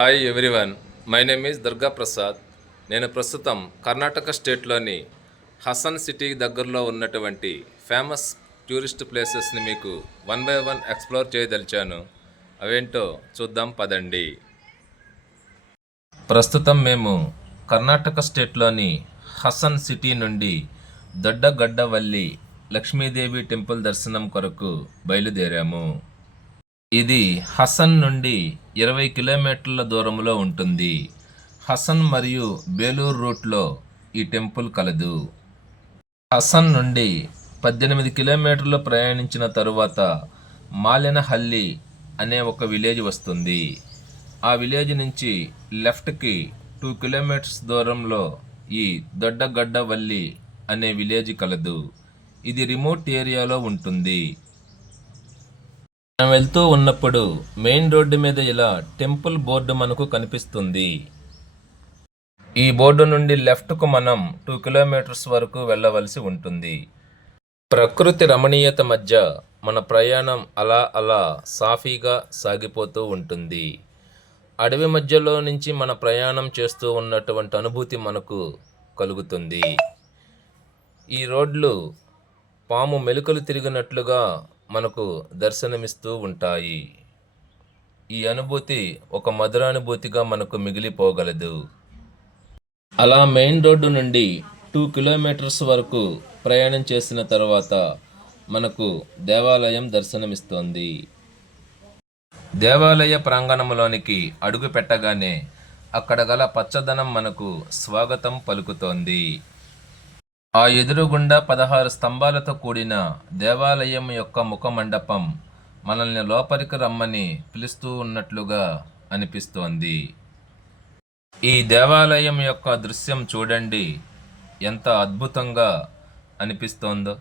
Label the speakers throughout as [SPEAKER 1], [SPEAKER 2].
[SPEAKER 1] Hi everyone my name is Durga Prasad నేను ప్రస్తుతం Karnataka స్టేట్లోని Hasan city దగ్గరలో ఉన్నటువంటి ఫేమస్ టూరిస్ట్ ప్లేసెస్ని మీకు వన్ బై వన్ ఎక్స్ప్లోర్ చేయదలిచాను. అవేంటో చూద్దాం పదండి. ప్రస్తుతం మేము కర్ణాటక స్టేట్లోని హసన్ సిటీ నుండి దొడ్డగడ్డవల్లి లక్ష్మీదేవి టెంపుల్ దర్శనం కొరకు బయలుదేరాము. ఇది హసన్ నుండి ఇరవై కిలోమీటర్ల దూరంలో ఉంటుంది. హసన్ మరియు బేలూరు రూట్లో ఈ టెంపుల్ కలదు. హసన్ నుండి పద్దెనిమిది కిలోమీటర్లు ప్రయాణించిన తరువాత మాలినహల్లి అనే ఒక విలేజ్ వస్తుంది. ఆ విలేజ్ నుంచి లెఫ్ట్కి టూ కిలోమీటర్స్ దూరంలో ఈ దొడ్డగడ్డవల్లి అనే విలేజ్ కలదు. ఇది రిమోట్ ఏరియాలో ఉంటుంది. మనం వెళ్తూ ఉన్నప్పుడు మెయిన్ రోడ్డు మీద ఇలా టెంపుల్ బోర్డు మనకు కనిపిస్తుంది. ఈ బోర్డు నుండి లెఫ్ట్కు మనం టూ కిలోమీటర్స్ వరకు వెళ్ళవలసి ఉంటుంది. ప్రకృతి రమణీయత మధ్య మన ప్రయాణం అలా అలా సాఫీగా సాగిపోతూ ఉంటుంది. అడవి మధ్యలో నుంచి మన ప్రయాణం చేస్తూ ఉన్నటువంటి అనుభూతి మనకు కలుగుతుంది. ఈ రోడ్లు పాము మెలుకలు తిరిగినట్లుగా మనకు దర్శనమిస్తూ ఉంటాయి. ఈ అనుభూతి ఒక మధురానుభూతిగా మనకు మిగిలిపోగలదు. అలా మెయిన్ రోడ్డు నుండి టూ కిలోమీటర్స్ వరకు ప్రయాణం చేసిన తర్వాత మనకు దేవాలయం దర్శనమిస్తోంది. దేవాలయ ప్రాంగణంలోనికి అడుగు పెట్టగానే అక్కడ గల పచ్చదనం మనకు స్వాగతం పలుకుతోంది. ఆ ఎదురుగుండా పదహారు స్తంభాలతో కూడిన దేవాలయం యొక్క ముఖమండపం మనల్ని లోపలికి రమ్మని పిలుస్తూ ఉన్నట్లుగా అనిపిస్తోంది. ఈ దేవాలయం యొక్క దృశ్యం చూడండి. ఎంత అద్భుతంగా అనిపిస్తోందో.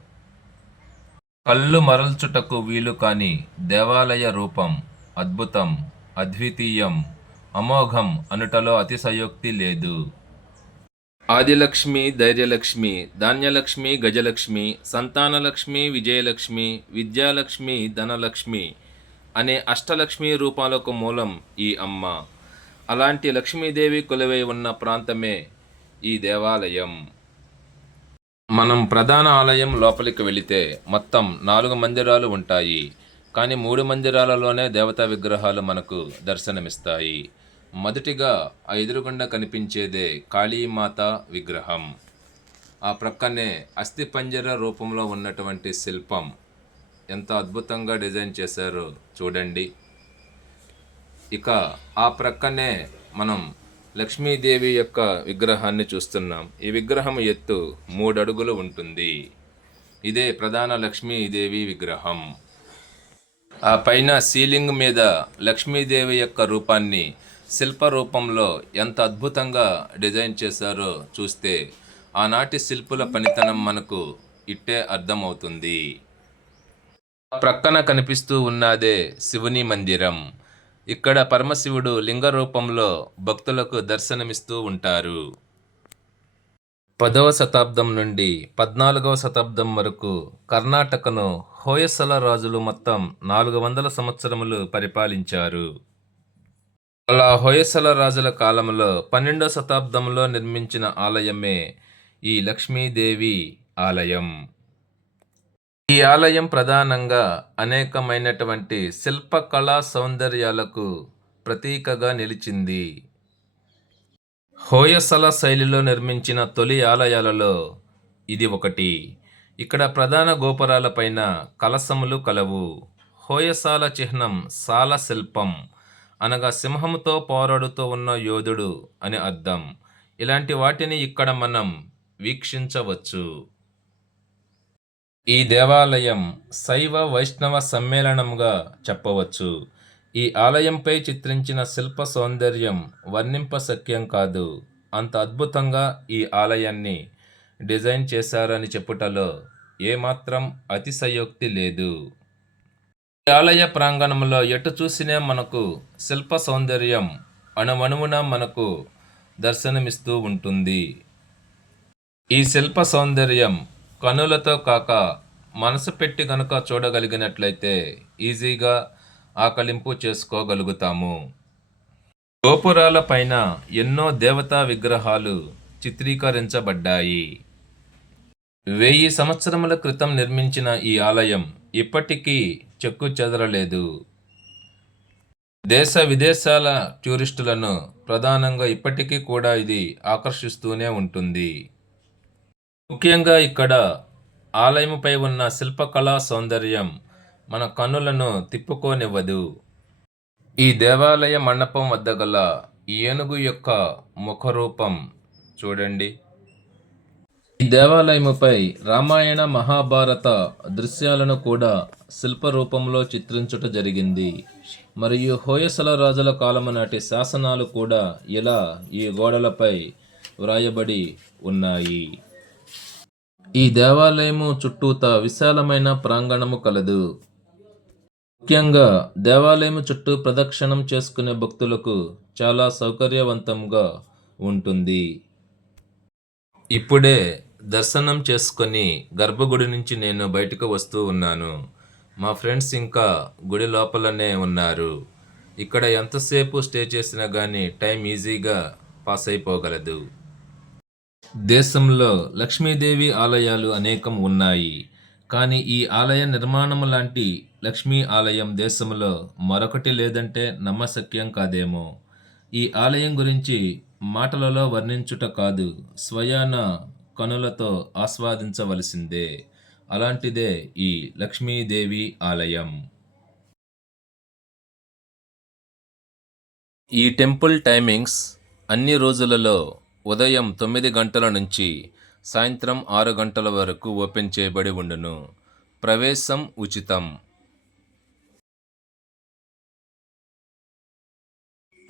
[SPEAKER 1] కళ్ళు మరల్చుటకు వీలు కాని దేవాలయ రూపం అద్భుతం అద్వితీయం అమోఘం అనుటలో అతిశయోక్తి లేదు. ఆదిలక్ష్మి ధైర్యలక్ష్మి ధాన్యలక్ష్మి గజలక్ష్మి సంతానలక్ష్మి విజయలక్ష్మి విద్యాలక్ష్మి ధనలక్ష్మి అనే అష్టలక్ష్మి రూపాలకు మూలం ఈ అమ్మ. అలాంటి లక్ష్మీదేవి కొలువై ఉన్న ప్రాంతమే ఈ దేవాలయం. మనం ప్రధాన ఆలయం లోపలికి వెళితే మొత్తం నాలుగు మందిరాలు ఉంటాయి. కానీ మూడు మందిరాలలోనే దేవతా విగ్రహాలు మనకు దర్శనమిస్తాయి. మొదటిగా ఆ ఎదురుగుండా కనిపించేదే కాళీమాత విగ్రహం. ఆ ప్రక్కనే అస్థిపంజర రూపంలో ఉన్నటువంటి శిల్పం. ఎంత అద్భుతంగా డిజైన్ చేశారో చూడండి. ఇక ఆ ప్రక్కనే మనం లక్ష్మీదేవి యొక్క విగ్రహాన్ని చూస్తున్నాం. ఈ విగ్రహం ఎత్తు మూడు అడుగులు ఉంటుంది. ఇదే ప్రధాన లక్ష్మీదేవి విగ్రహం. ఆ పైన సీలింగ్ మీద లక్ష్మీదేవి యొక్క రూపాన్ని శిల్ప రూపంలో ఎంత అద్భుతంగా డిజైన్ చేశారో చూస్తే ఆనాటి శిల్పుల పనితనం మనకు ఇట్టే అర్థమవుతుంది. ప్రక్కన కనిపిస్తూ ఉన్నదే శివుని మందిరం. ఇక్కడ పరమశివుడు లింగ రూపంలో భక్తులకు దర్శనమిస్తూ ఉంటారు. పదవ శతాబ్దం నుండి పద్నాలుగవ శతాబ్దం వరకు కర్ణాటకను హోయసల రాజులు మొత్తం నాలుగు వందల సంవత్సరములు పరిపాలించారు. అలా హొయసల రాజుల కాలంలో పన్నెండవ శతాబ్దంలో నిర్మించిన ఆలయమే ఈ లక్ష్మీదేవి ఆలయం. ఈ ఆలయం ప్రధానంగా అనేకమైనటువంటి శిల్పకళా సౌందర్యాలకు ప్రతీకగా నిలిచింది. హోయసల శైలిలో నిర్మించిన తొలి ఆలయాలలో ఇది ఒకటి. ఇక్కడ ప్రధాన గోపురాలపైన కలసములు కలవు. హోయసాల చిహ్నం సాల శిల్పం. అనగా సింహంతో పోరాడుతూ ఉన్న యోధుడు అని అర్థం. ఇలాంటి వాటిని ఇక్కడ మనం వీక్షించవచ్చు. ఈ దేవాలయం శైవ వైష్ణవ సమ్మేళనంగా చెప్పవచ్చు. ఈ ఆలయంపై చిత్రించిన శిల్ప సౌందర్యం వర్ణింపశక్యం కాదు. అంత అద్భుతంగా ఈ ఆలయాన్ని డిజైన్ చేశారని చెప్పుటలో ఏమాత్రం అతిశయోక్తి లేదు. ఆలయ ప్రాంగణంలో ఎటు చూసినా మనకు శిల్ప సౌందర్యం అణువణువున మనకు దర్శనమిస్తూ ఉంటుంది. ఈ శిల్ప సౌందర్యం కనులతో కాక మనసు పెట్టి గనుక చూడగలిగినట్లయితే ఈజీగా ఆకలింపు చేసుకోగలుగుతాము. గోపురాల పైన ఎన్నో దేవతా విగ్రహాలు చిత్రీకరించబడ్డాయి. వెయ్యి సంవత్సరముల క్రితం నిర్మించిన ఈ ఆలయం ఇప్పటికీ చెక్కు చెదరలేదు. దేశ విదేశాల టూరిస్టులను ప్రధానంగా ఇప్పటికీ కూడా ఇది ఆకర్షిస్తూనే ఉంటుంది. ముఖ్యంగా ఇక్కడ ఆలయముపై ఉన్న శిల్పకళా సౌందర్యం మన కన్నులను తిప్పుకోనివ్వదు. ఈ దేవాలయ మండపం వద్ద గల ఈ ఏనుగు యొక్క ముఖరూపం చూడండి. ఈ దేవాలయముపై రామాయణ మహాభారత దృశ్యాలను కూడా శిల్ప రూపంలో చిత్రించుట జరిగింది. మరియు హోయసల రాజుల కాలము నాటి శాసనాలు కూడా ఇలా ఈ గోడలపై వ్రాయబడి ఉన్నాయి. ఈ దేవాలయము చుట్టూత విశాలమైన ప్రాంగణము కలదు. ముఖ్యంగా దేవాలయము చుట్టూ ప్రదక్షిణం చేసుకునే భక్తులకు చాలా సౌకర్యవంతంగా ఉంటుంది. ఇప్పుడే దర్శనం చేసుకొని గర్భగుడి నుంచి నేను బయటకు వస్తూ ఉన్నాను. మా ఫ్రెండ్స్ ఇంకా గుడి లోపలనే ఉన్నారు. ఇక్కడ ఎంతసేపు స్టే చేసినా కానీ టైం ఈజీగా పాస్ అయిపోగలదు. దేశంలో లక్ష్మీదేవి ఆలయాలు అనేకం ఉన్నాయి. కానీ ఈ ఆలయ నిర్మాణం లాంటి లక్ష్మీ ఆలయం దేశంలో మరొకటి లేదంటే నమ్మశక్యం కాదేమో. ఈ ఆలయం గురించి మాటలలో వర్ణించుట కాదు స్వయాన కనులతో ఆస్వాదించవలసిందే. అలాంటిదే ఈ లక్ష్మీదేవి ఆలయం. ఈ టెంపుల్ టైమింగ్స్ అన్ని రోజులలో ఉదయం తొమ్మిది గంటల నుంచి సాయంత్రం ఆరు గంటల వరకు ఓపెన్ చేయబడి ఉండును. ప్రవేశం ఉచితం.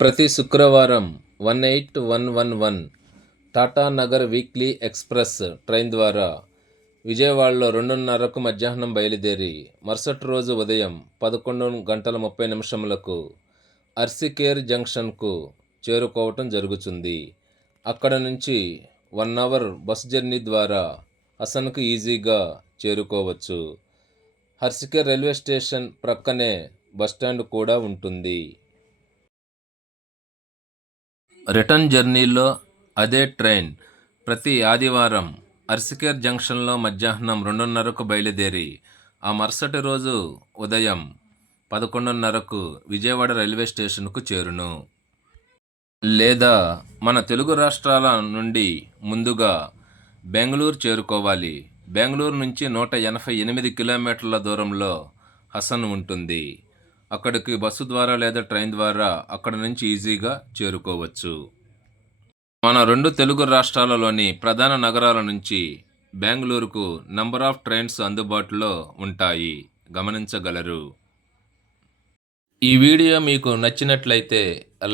[SPEAKER 1] ప్రతి శుక్రవారం one eight one one one Tata Nagar weekly express train ద్వారా విజయవాడలో రెండున్నరకు మధ్యాహ్నం బయలుదేరి మరుసటి రోజు ఉదయం పదకొండు గంటల ముప్పై నిమిషములకు అర్సికేర్ జంక్షన్కు చేరుకోవటం జరుగుతుంది. అక్కడ నుంచి వన్ అవర్ బస్ జర్నీ ద్వారా హసన్కు ఈజీగా చేరుకోవచ్చు. హర్సికేర్ రైల్వే స్టేషన్ ప్రక్కనే బస్టాండ్ కూడా ఉంటుంది. రిటర్న్ జర్నీలో అదే ట్రైన్. ప్రతి ఆదివారం అర్సికేర్ జంక్షన్లో మధ్యాహ్నం రెండున్నరకు బయలుదేరి ఆ మరుసటి రోజు ఉదయం పదకొండున్నరకు విజయవాడ రైల్వే స్టేషన్కు చేరును. లేదా మన తెలుగు రాష్ట్రాల నుండి ముందుగా బెంగళూరు చేరుకోవాలి. బెంగళూరు నుంచి నూట ఎనభై ఎనిమిది కిలోమీటర్ల దూరంలో హసన్ ఉంటుంది. అక్కడికి బస్సు ద్వారా లేదా ట్రైన్ ద్వారా అక్కడ నుంచి ఈజీగా చేరుకోవచ్చు. మన రెండు తెలుగు రాష్ట్రాలలోని ప్రధాన నగరాల నుంచి బెంగళూరుకు నంబర్ ఆఫ్ ట్రైన్స్ అందుబాటులో ఉంటాయి. గమనించగలరు. ఈ వీడియో మీకు నచ్చినట్లయితే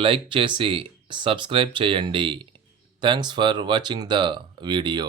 [SPEAKER 1] లైక్ చేసి సబ్స్క్రైబ్ చేయండి. Thanks for watching the video.